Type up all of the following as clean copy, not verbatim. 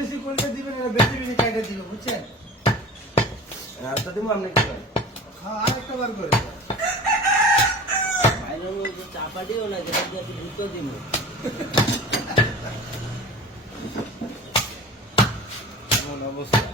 বেশি করলে দিবেন, বেশি কাটে দিবেন, বুঝছেন? রাস্তা দিব আপনি কি করেন? হ্যাঁ, আরেকটা বার করে চাপাটিও না, যেটা দিয়ে ঢুকতেও দিব। এমন অবস্থা।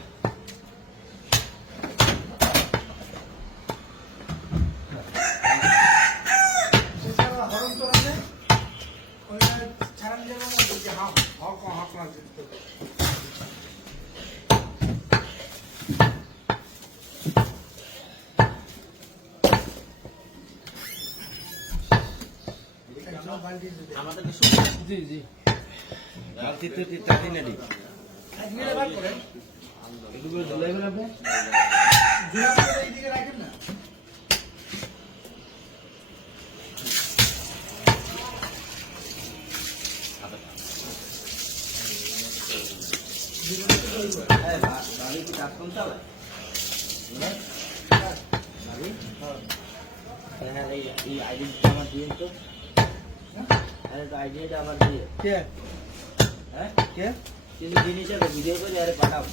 জি জি এইদিকে রাখেন না। আমার দিয়ে তো আইডিয়াটা আমার দিয়ে কিন্তু জিনিস ভিডিও করে আরে পাঠাবো।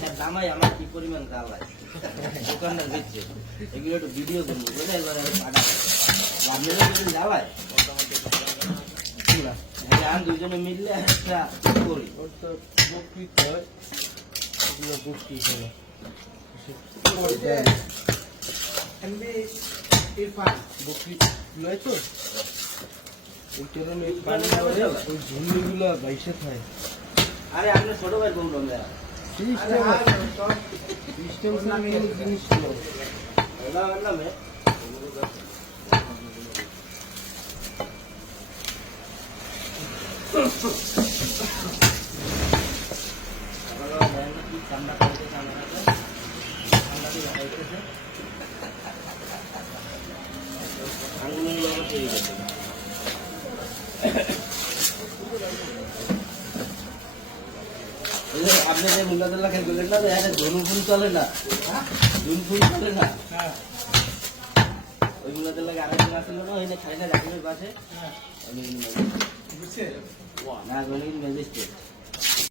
হ্যাঁ, দামাই আমার কি পরিমাণ জ্বালায় দোকানটার ভিতরে, এগুলো একটু ভিডিও করবো বুঝলে, এবার পাঠাবো আপনারা যদি জ্বালায় হ্যাঁ দুজনে মিললে একটা করি। আরে আপনার ছোট ভাই বলবো ঠান্ডা করতে আঙুলগুলো তৈরি করতে আপনি যে মুল্লাদুল্লাহ খেয়ে বললেন না, ধনু ফুল চলে না, ধুন ফুল চলে না, ওই মুল্লাদুল্লাহকে আরেকদিন আসছিল না, ওই খাই না জাকিরের পাশে না, ম্যাজিস্ট্রেট